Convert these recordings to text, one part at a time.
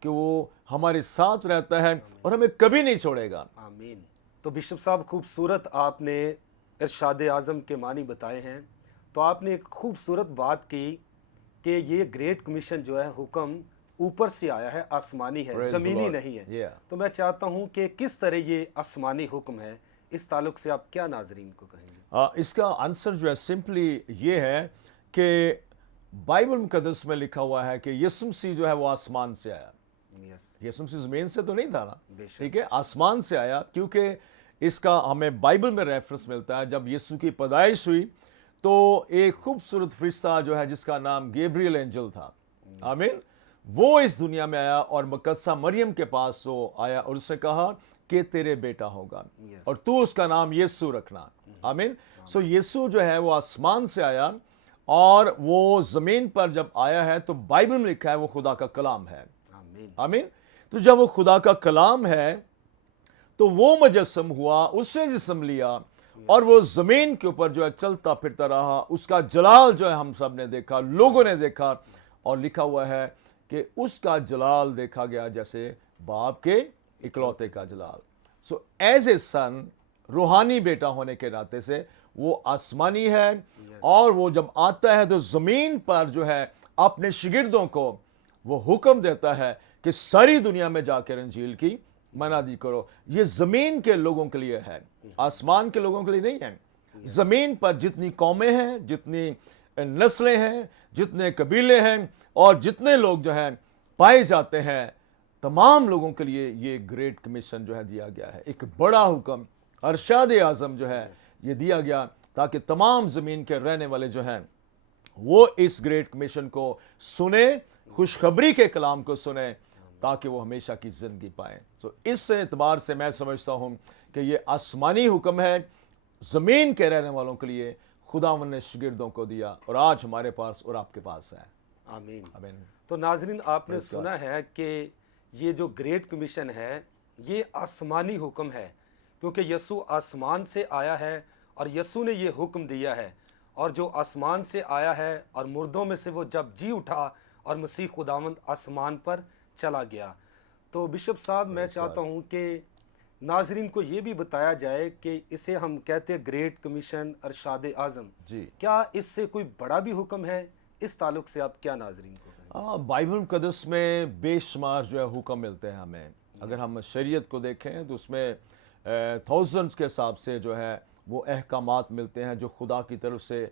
کہ وہ ہمارے ساتھ رہتا ہے اور ہمیں کبھی نہیں چھوڑے گا۔ آمین۔ تو بشپ صاحب خوبصورت آپ نے ارشاد اعظم کے معنی بتائے ہیں، تو آپ نے ایک خوبصورت بات کی کہ یہ گریٹ کمیشن جو ہے حکم اوپر سے آیا ہے، آسمانی ہے، Praise the زمینی Lord. نہیں ہے۔ Yeah. تو میں چاہتا ہوں کہ کس طرح یہ آسمانی حکم ہے، اس تعلق سے آپ کیا ناظرین کو کہیں گے؟ اس کا آنسر جو ہے سمپلی یہ ہے کہ بائبل مقدس میں لکھا ہوا ہے کہ یسوع مسیح جو ہے وہ آسمان سے آیا۔ یس، یسوع مسیح زمین سے تو نہیں تھا نا، بے شک۔ ٹھیک ہے، آسمان سے آیا، کیونکہ اس کا ہمیں بائبل میں ریفرنس ملتا ہے۔ جب یسوع کی پیدائش ہوئی تو ایک خوبصورت فرشتہ جو ہے جس کا نام گیبریل اینجل تھا، آمین، وہ اس دنیا میں آیا اور مقدسہ مریم کے پاس وہ آیا اور اس نے کہا کہ تیرے بیٹا ہوگا اور تو اس کا نام یسوع رکھنا، آمین۔ سو یسوع جو ہے وہ آسمان سے آیا اور وہ زمین پر جب آیا ہے تو بائبل میں لکھا ہے وہ خدا کا کلام ہے، آمین، آمین۔ تو جب وہ خدا کا کلام ہے تو وہ مجسم ہوا، اس نے جسم لیا اور وہ زمین کے اوپر جو ہے چلتا پھرتا رہا، اس کا جلال جو ہے ہم سب نے دیکھا، لوگوں نے دیکھا، اور لکھا ہوا ہے کہ اس کا جلال دیکھا گیا جیسے باپ کے اکلوتے کا جلال۔ سو ایز اے سن، روحانی بیٹا ہونے کے ناطے سے وہ آسمانی ہے، اور وہ جب آتا ہے تو زمین پر جو ہے اپنے شاگردوں کو وہ حکم دیتا ہے کہ ساری دنیا میں جا کر انجیل کی منادی کرو۔ یہ زمین کے لوگوں کے لیے ہے، آسمان کے لوگوں کے لیے نہیں ہے۔ زمین پر جتنی قومیں ہیں، جتنی نسلیں ہیں، جتنے قبیلے ہیں اور جتنے لوگ جو ہیں پائے جاتے ہیں، تمام لوگوں کے لیے یہ گریٹ کمیشن جو ہے دیا گیا ہے۔ ایک بڑا حکم، ارشاد اعظم جو ہے یہ دیا گیا تاکہ تمام زمین کے رہنے والے جو ہیں وہ اس گریٹ کمیشن کو سنیں، خوشخبری کے کلام کو سنیں، تاکہ وہ ہمیشہ کی زندگی پائیں۔ تو اس اعتبار سے میں سمجھتا ہوں کہ یہ آسمانی حکم ہے، زمین کے رہنے والوں کے لیے خداوند نے شاگردوں کو دیا، اور آج ہمارے پاس اور آپ کے پاس ہے۔ آمین۔ آمین۔ تو ناظرین، آپ نے سنا ہے کہ یہ جو گریٹ کمیشن ہے یہ آسمانی حکم ہے، کیونکہ یسوع آسمان سے آیا ہے اور یسوع نے یہ حکم دیا ہے، اور جو آسمان سے آیا ہے اور مردوں میں سے وہ جب جی اٹھا اور مسیح خداوند آسمان پر چلا گیا۔ تو بشپ صاحب، میں چاہتا ہوں کہ ناظرین کو یہ بھی بتایا جائے کہ اسے ہم کہتے ہیں گریٹ کمیشن، ارشاد اعظم، جی، کیا اس سے کوئی بڑا بھی حکم ہے؟ اس تعلق سے آپ کیا ناظرین کو کہیں؟ بائبل مقدس میں بے شمار جو ہے حکم ملتے ہیں ہمیں۔ اگر ہم شریعت کو دیکھیں تو اس میں تھاؤزنڈز کے حساب سے جو ہے وہ احکامات ملتے ہیں جو خدا کی طرف سے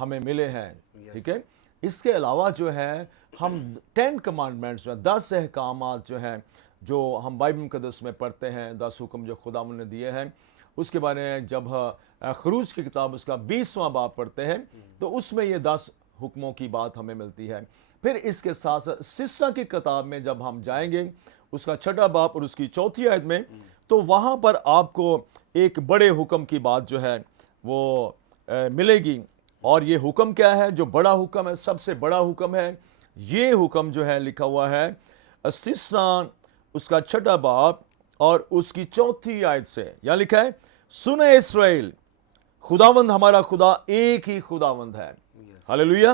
ہمیں ملے ہیں، ٹھیک ہے۔ اس کے علاوہ جو ہے ہم 10 کمانڈمنٹس جو ہیں، 10 احکامات جو ہیں جو ہم بائبل مقدس میں پڑھتے ہیں، 10 حکم جو خدا نے دیے ہیں، اس کے بارے میں جب خروج کی کتاب اس کا 20واں باب پڑھتے ہیں تو اس میں یہ 10 حکموں کی بات ہمیں ملتی ہے۔ پھر اس کے ساتھ ساتھ سسٹر کی کتاب میں جب ہم جائیں گے، اس کا 6واں باب اور اس کی 4تھی آیت میں، تو وہاں پر آپ کو ایک بڑے حکم کی بات جو ہے وہ ملے گی۔ اور یہ حکم کیا ہے؟ جو بڑا حکم ہے، سب سے بڑا حکم ہے، یہ حکم جو ہے لکھا ہوا ہے استثنا اس کا 6واں باب اور اس کی 4تھی آیت سے، یہاں لکھا ہے، سنے اسرائیل، خداوند ہمارا خدا ایک ہی خداوند ہے۔ ہاللیلویہ۔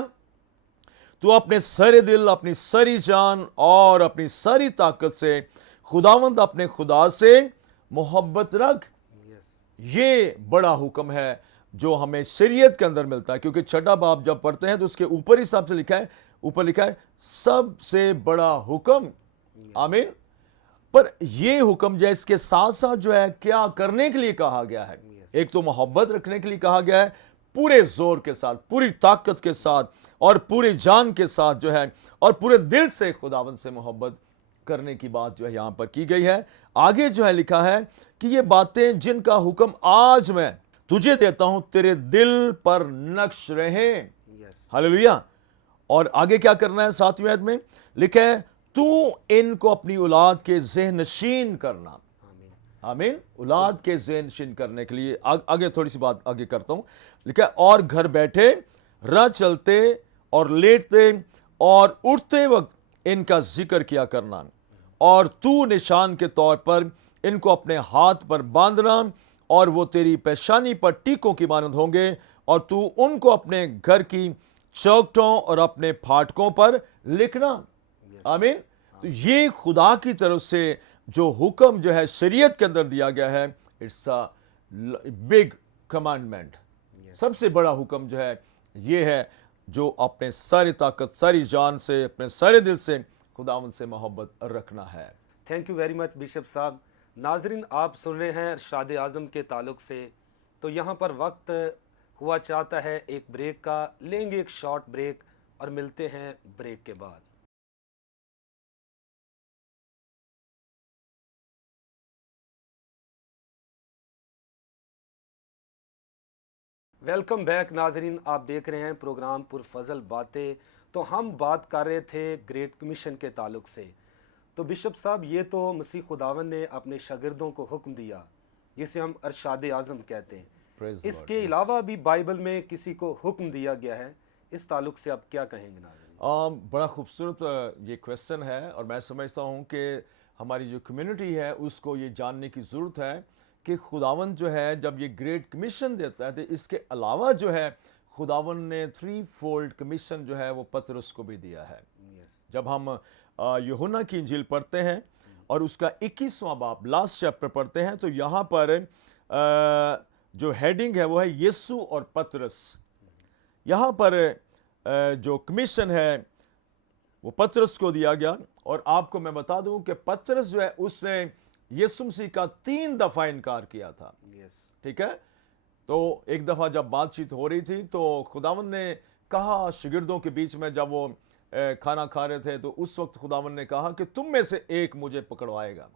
تو اپنے سارے دل، اپنی ساری جان اور اپنی ساری طاقت سے خداوند اپنے خدا سے محبت رکھ۔ یہ بڑا حکم ہے جو ہمیں شریعت کے اندر ملتا ہے، کیونکہ 6واں باب جب پڑھتے ہیں تو اس کے اوپر ہی سب سے لکھا ہے، اوپر لکھا ہے سب سے بڑا حکم، آمین۔ پر یہ حکم جو ہے اس کے ساتھ ساتھ جو ہے کیا کرنے کے لیے کہا گیا ہے؟ ایک تو محبت رکھنے کے لیے کہا گیا ہے، پورے زور کے ساتھ، پوری طاقت کے ساتھ اور پوری جان کے ساتھ جو ہے، اور پورے دل سے خداوند سے محبت کرنے کی بات جو ہے یہاں پر کی گئی ہے۔ آگے جو ہے لکھا ہے کہ یہ باتیں جن کا حکم آج میں تجھے دیتا ہوں تیرے دل پر نقش رہیں۔ ہاللیلویہ۔ اور آگے کیا کرنا ہے؟ 7ویں آیت میں لکھا ہے، تو ان کو اپنی اولاد کے ذہن نشین کرنا۔ آمین۔ اولاد کے ذہن نشین کرنے کے لیے آگے تھوڑی سی بات آگے کرتا ہوں، لکھا ہے، اور گھر بیٹھے، راہ چلتے اور لیٹتے اور اٹھتے وقت ان کا ذکر کیا کرنا، اور تو نشان کے طور پر ان کو اپنے ہاتھ پر باندھنا، اور وہ تیری پیشانی پر ٹیکوں کی مانند ہوں گے، اور تو ان کو اپنے گھر کی چوکھٹوں اور اپنے پھاٹکوں پر لکھنا۔ آمین۔ تو یہ خدا کی طرف سے جو حکم جو ہے شریعت کے اندر دیا گیا ہے، اٹس اے بگ کمانڈمنٹ. سب سے بڑا حکم جو ہے یہ ہے، جو اپنے ساری طاقت، ساری جان سے، اپنے سارے دل سے خداوند سے محبت رکھنا ہے. Thank you very much bishop صاحب. ناظرین، آپ سن رہے ہیں ارشاد اعظم کے تعلق سے. تو یہاں پر وقت ہوا چاہتا ہے ایک بریک کا. لیں گے ایک شارٹ بریک اور ملتے ہیں بریک کے بعد. ویلکم بیک ناظرین، آپ دیکھ رہے ہیں پروگرام پرفضل باتیں. تو ہم بات کر رہے تھے گریٹ کمیشن کے تعلق سے. تو بشپ صاحب، یہ تو مسیح خداوند نے اپنے شاگردوں کو حکم دیا، جسے ہم ارشاد اعظم کہتے ہیں. Praise the us Lord. کے علاوہ بھی بائبل میں کسی کو حکم دیا گیا ہے، اس تعلق سے آپ کیا کہیں گے ناظرین؟ بڑا خوبصورت یہ کویسچن ہے، اور میں سمجھتا ہوں کہ ہماری جو کمیونٹی ہے اس کو یہ جاننے کی ضرورت ہے کہ خداوند جو ہے جب یہ گریٹ کمیشن دیتا ہے تو اس کے علاوہ جو ہے خداوند نے 3 فولڈ کمیشن جو ہے وہ پطرس کو بھی دیا ہے. جب ہم یوحنا کی انجیل پڑھتے ہیں اور اس کا 21واں باب لاسٹ چیپٹر پڑھتے ہیں، تو یہاں پر جو ہیڈنگ ہے وہ ہے یسوع اور پطرس. یہاں پر جو کمیشن ہے وہ پطرس کو دیا گیا. اور آپ کو میں بتا دوں کہ پطرس جو ہے اس نے یسوع مسیح کا 3 دفعہ انکار کیا تھا. ٹھیک ہے. تو ایک دفعہ جب بات چیت ہو رہی تھی تو خداوند نے کہا شاگردوں کے بیچ میں، جب وہ کھانا کھا رہے تھے، تو اس وقت خداوند نے کہا کہ تم میں سے ایک مجھے پکڑوائے گا.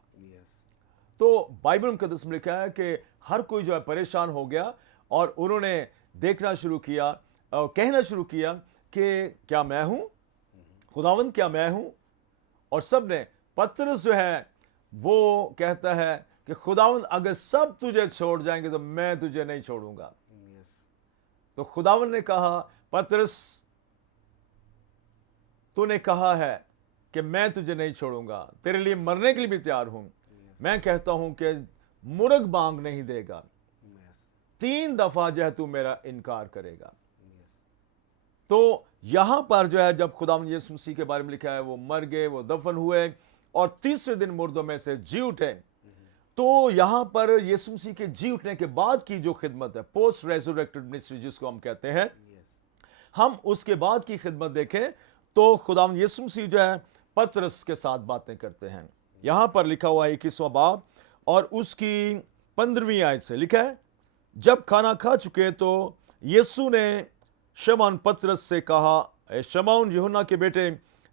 تو بائبل مقدس میں لکھا ہے کہ ہر کوئی جو ہے پریشان ہو گیا، اور انہوں نے دیکھنا شروع کیا اور کہنا شروع کیا کہ کیا میں ہوں خداوند، کیا میں ہوں؟ اور سب نے، پطرس جو ہے وہ کہتا ہے کہ خداوند اگر سب تجھے چھوڑ جائیں گے تو میں تجھے نہیں چھوڑوں گا. تو خداوند نے کہا پطرس تو نے کہا ہے کہ میں تجھے نہیں چھوڑوں گا، تیرے لیے مرنے کے لیے بھی تیار ہوں. میں کہتا ہوں کہ مرغ بانگ نہیں دے گا، 3 دفعہ جو ہے تو میرا انکار کرے گا. تو یہاں پر جو ہے جب خداوند یسوع مسیح کے بارے میں لکھا ہے وہ مر گئے، وہ دفن ہوئے، اور تیسرے دن مردوں میں سے جی اٹھے. تو یہاں پر یسوع مسیح کے جی اٹھنے کے بعد کی جو خدمت ہے، پوسٹ ریزوریکٹڈ منسٹری جس کو ہم کہتے ہیں، ہم اس کے بعد کی خدمت دیکھیں تو خداوند یسوع مسیح جو ہے پطرس کے ساتھ باتیں کرتے ہیں. یہاں پر لکھا ہوا ہے 21واں باب اور اس کی 15ویں آیت سے لکھا ہے، جب کھانا کھا چکے تو یسوع نے شمعون پطرس سے کہا، اے شمعون یوحنا کے بیٹے،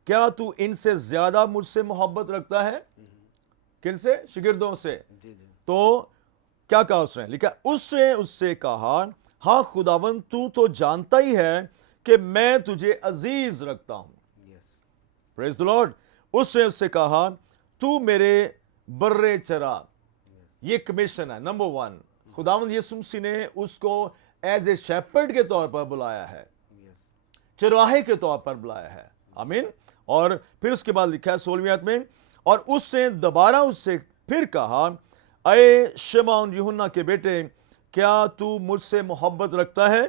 کیا تو ان سے زیادہ مجھ سے محبت رکھتا ہے؟ کن سے؟ شاگردوں سے. تو کیا کہا اس نے؟ لکھا اس نے اس سے کہا، ہاں خداوند تو تو جانتا ہی ہے کہ میں تجھے عزیز رکھتا ہوں. پریز دی لارڈ. اس نے اس سے کہا تو میرے برے چرا. یہ کمیشن ہے نمبر 1. خداوند یسوع مسیح نے اس کو ایز اے شیپرڈ کے طور پر بلایا ہے، چرواہے کے طور پر بلایا ہے. آمین. اور پھر اس کے بعد لکھا ہے 16ویں آیت میں، اور اس نے دوبارہ اس سے پھر کہا، اے شمعون یوحنا کے بیٹے، کیا تو مجھ سے محبت رکھتا ہے؟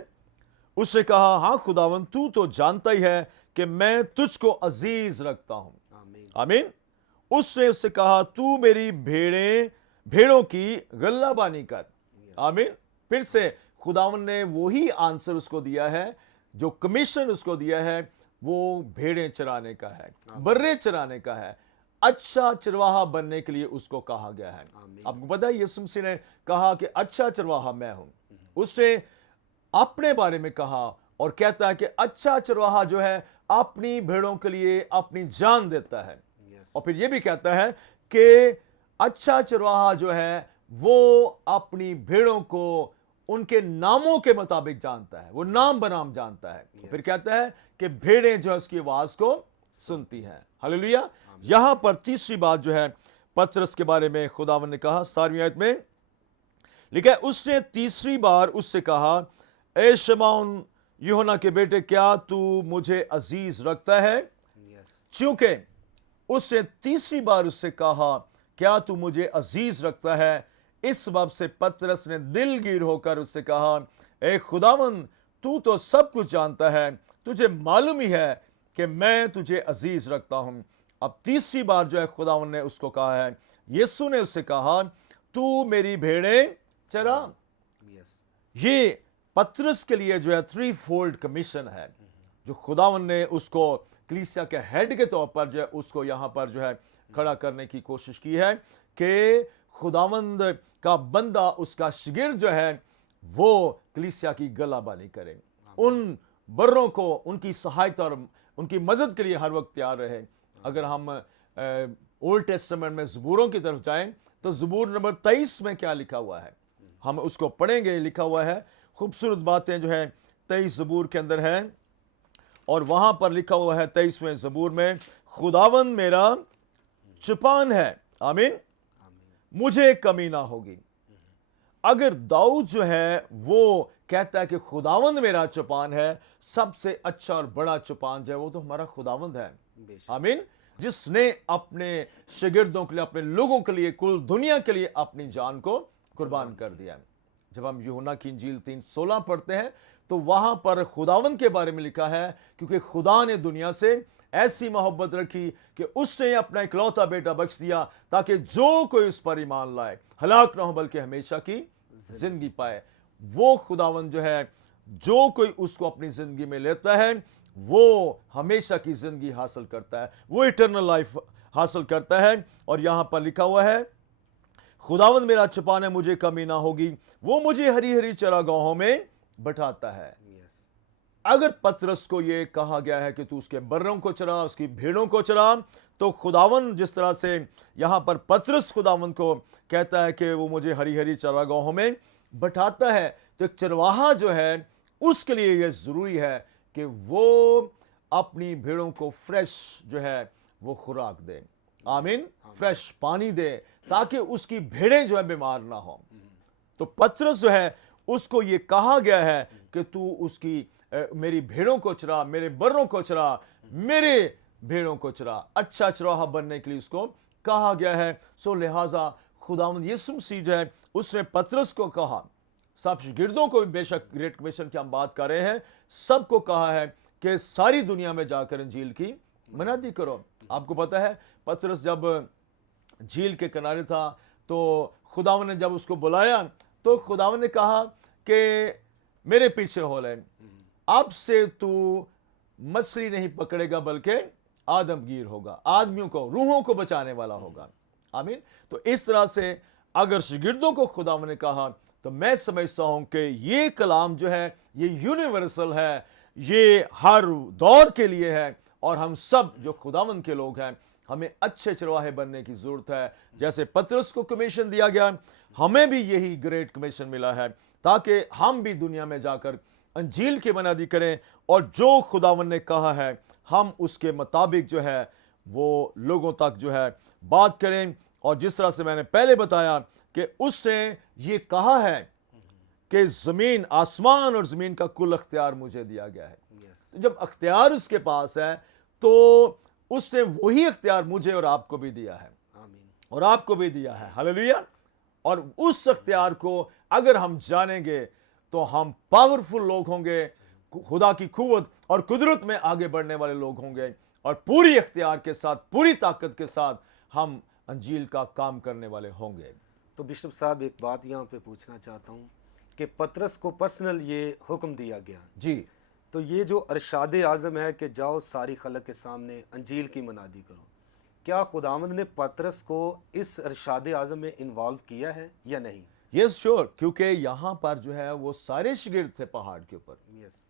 اس نے کہا، ہاں خداوند تو تو جانتا ہی ہے کہ میں تجھ کو عزیز رکھتا ہوں. آمین. اس نے اس سے کہا تو میری بھیڑوں کی غلہ بانی کر. آمین. پھر سے خداوند نے وہی آنسر اس کو دیا ہے، جو کمیشن اس کو دیا ہے وہ بھیڑیں چرانے کا ہے، برے چرانے کا ہے. اچھا چرواہا بننے کے لیے اس کو کہا گیا ہے. آپ کو پتہ ہے یسوع مسیح نے کہا کہ اچھا چرواہا میں ہوں. اس نے اپنے بارے میں کہا اور کہتا ہے کہ اچھا چرواہا جو ہے اپنی بھیڑوں کے لیے اپنی جان دیتا ہے. اور پھر یہ بھی کہتا ہے کہ اچھا چرواہا جو ہے وہ اپنی بھیڑوں کو ان کے ناموں کے مطابق جانتا ہے، وہ نام بنام جانتا ہے. پھر کہتا ہے کہ بھیڑیں جو ہے اس کی آواز کو سنتی ہیں. ہلیلویا. یہاں پر تیسری بات جو ہے پطرس کے بارے میں خداوند نے کہا 17ویں آیت میں لکھا ہے، اس نے تیسری بار اس سے کہا، اے شمعون یوحنا کے بیٹے، کیا تو مجھے عزیز رکھتا ہے؟ چونکہ اس نے تیسری بار اس سے کہا کیا تو مجھے عزیز رکھتا ہے، اس سبب سے پطرس نے دل گیر ہو کر اس سے کہا، اے خداوند تو سب کچھ جانتا ہے، تجھے معلوم ہی ہے کہ میں تجھے عزیز رکھتا ہوں. اب تیسری بار جو ہے خداوند نے اس کو کہا ہے, یسوع نے اس سے کہا تو میری بھیڑیں چرا. یس یہ پترس کے لیے جو ہے 3 فولڈ کمیشن ہے جو خداوند نے اس کو کلیسیا کے ہیڈ کے طور پر جو ہے اس کو یہاں پر جو ہے کھڑا کرنے کی کوشش کی ہے کہ خداوند کا بندہ, اس کا شاگرد جو ہے وہ کلیسیا کی گلہ بانی کرے, ان بروں کو ان کی سہایتا اور ان کی مدد کے لیے ہر وقت تیار رہے. اگر ہم اولڈ ٹیسٹمنٹ میں زبوروں کی طرف جائیں تو زبور نمبر 23 میں کیا لکھا ہوا ہے, ہم اس کو پڑھیں گے. لکھا ہوا ہے خوبصورت باتیں جو ہے 23 زبور کے اندر ہیں, اور وہاں پر لکھا ہوا ہے 23ویں زبور میں, خداوند میرا چپان ہے, آمین, مجھے کمی نہ ہوگی. اگر داؤد جو ہے وہ کہتا ہے کہ خداوند میرا چپان ہے, سب سے اچھا اور بڑا چپان جو ہے وہ تو ہمارا خداوند ہے, آمین, جس نے اپنے شاگردوں کے لیے, اپنے لوگوں کے لیے, کل دنیا کے لیے اپنی جان کو قربان کر دیا. جب ہم یوحنا کی انجیل 3:16 پڑھتے ہیں تو وہاں پر خداوند کے بارے میں لکھا ہے, کیونکہ خدا نے دنیا سے ایسی محبت رکھی کہ اس نے اپنا اکلوتا بیٹا بخش دیا تاکہ جو کوئی اس پر ایمان لائے ہلاک نہ ہو بلکہ ہمیشہ کی زندگی پائے. وہ خداوند جو ہے, جو کوئی اس کو اپنی زندگی میں لیتا ہے وہ ہمیشہ کی زندگی حاصل کرتا ہے, وہ ایٹرنل لائف حاصل کرتا ہے. اور یہاں پر لکھا ہوا ہے خداوند میرا چپان ہے, مجھے کمی نہ ہوگی, وہ مجھے ہری ہری چراگاہوں میں بٹھاتا ہے. اگر پترس کو یہ کہا گیا ہے کہ تو اس کے بروں کو چرا, اس کی بھیڑوں کو چرا, تو خداوند جس طرح سے یہاں پر پترس خداوند کو کہتا ہے کہ وہ مجھے ہری ہری چراگاہوں میں بٹھاتا ہے, تو ایک چرواہا جو ہے اس کے لیے یہ ضروری ہے کہ وہ اپنی بھیڑوں کو فریش جو ہے وہ خوراک دے, آمین, فریش پانی دے تاکہ اس کی بھیڑیں جو ہے بیمار نہ ہوں. تو پترس جو ہے اس کو یہ کہا گیا ہے کہ تو اس کی میری بھیڑوں کو چرا, میرے بروں کو چرا, میرے بھیڑوں کو چرا. اچھا چرواہا بننے کے لیے اس کو کہا گیا ہے. سو لہٰذا خداوند یسوع مسیح جو ہے اس نے پترس کو کہا, سب شاگردوں کو بھی, بے شک گریٹ کمیشن کی ہم بات کر رہے ہیں, سب کو کہا ہے کہ ساری دنیا میں جا کر انجیل کی منادی کرو. آپ کو پتا ہے پترس جب جھیل کے کنارے تھا تو خداوند نے جب اس کو بلایا تو خداوند نے کہا کہ میرے پیچھے ہو لے, اب سے تو مچھلی نہیں پکڑے گا بلکہ آدمگیر ہوگا, آدمیوں کو, روحوں کو بچانے والا ہوگا, آمین. تو اس طرح سے اگر شاگردوں کو خداوند نے کہا تو میں سمجھتا ہوں کہ یہ کلام جو ہے یہ یونیورسل ہے, یہ ہر دور کے لیے ہے, اور ہم سب جو خداوند کے لوگ ہیں ہمیں اچھے چرواہے بننے کی ضرورت ہے. جیسے پترس کو کمیشن دیا گیا, ہمیں بھی یہی گریٹ کمیشن ملا ہے تاکہ ہم بھی دنیا میں جا کر انجیل کی منادی کریں, اور جو خداوند نے کہا ہے ہم اس کے مطابق جو ہے وہ لوگوں تک جو ہے بات کریں. اور جس طرح سے میں نے پہلے بتایا کہ اس نے یہ کہا ہے کہ زمین, آسمان اور زمین کا کل اختیار مجھے دیا گیا ہے. تو جب اختیار اس کے پاس ہے تو اس نے وہی اختیار مجھے اور آپ کو بھی دیا ہے, اور آپ کو بھی دیا ہے, ہاللیلویا. اور اس اختیار کو اگر ہم جانیں گے تو ہم پاورفل لوگ ہوں گے, خدا کی قوت اور قدرت میں آگے بڑھنے والے لوگ ہوں گے, اور پوری اختیار کے ساتھ, پوری طاقت کے ساتھ ہم انجیل کا کام کرنے والے ہوں گے. تو بشپ صاحب ایک بات یہاں پہ پوچھنا چاہتا ہوں کہ پترس کو پرسنل یہ حکم دیا گیا, جی, تو یہ جو ارشاد اعظم ہے کہ جاؤ ساری خلق کے سامنے انجیل کی منادی کرو, کیا خداوند نے پترس کو اس ارشاد اعظم میں انوالو کیا ہے یا نہیں؟ یس شیور, کیونکہ یہاں پر جو ہے وہ سارے شاگرد تھے پہاڑ کے اوپر,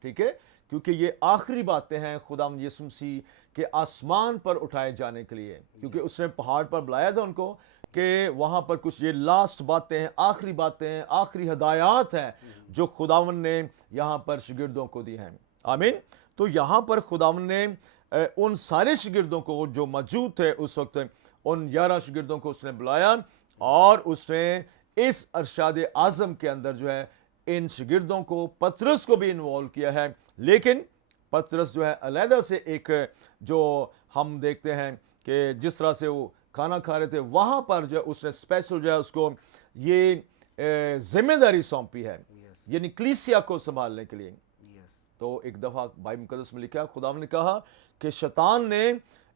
ٹھیک ہے, کیونکہ یہ آخری باتیں ہیں خداوند یسوع مسیح کے آسمان پر اٹھائے جانے کے لیے, کیونکہ اس نے پہاڑ پر بلایا تھا ان کو کہ وہاں پر کچھ یہ لاسٹ باتیں ہیں, آخری باتیں ہیں, آخری ہدایات ہیں جو خداوند نے یہاں پر شاگردوں کو دی ہیں, آمین. تو یہاں پر خداوند نے ان سارے شاگردوں کو جو موجود تھے اس وقت, ان 11 شاگردوں کو اس نے بلایا, اور اس نے اس ارشاد اعظم کے اندر جو ہے ان شاگردوں کو, پترس کو بھی انوالو کیا ہے. لیکن پترس جو ہے علیحدہ سے ایک, جو ہم دیکھتے ہیں کہ جس طرح سے وہ کھانا کھا رہے تھے وہاں پر جو ہے اس نے اسپیشل جو ہے اس کو یہ ذمہ داری سونپی ہے, یعنی کلیسیا کو سنبھالنے کے لیے. تو ایک دفعہ بائبل مقدس میں لکھا, خدا نے کہا کہ شیطان نے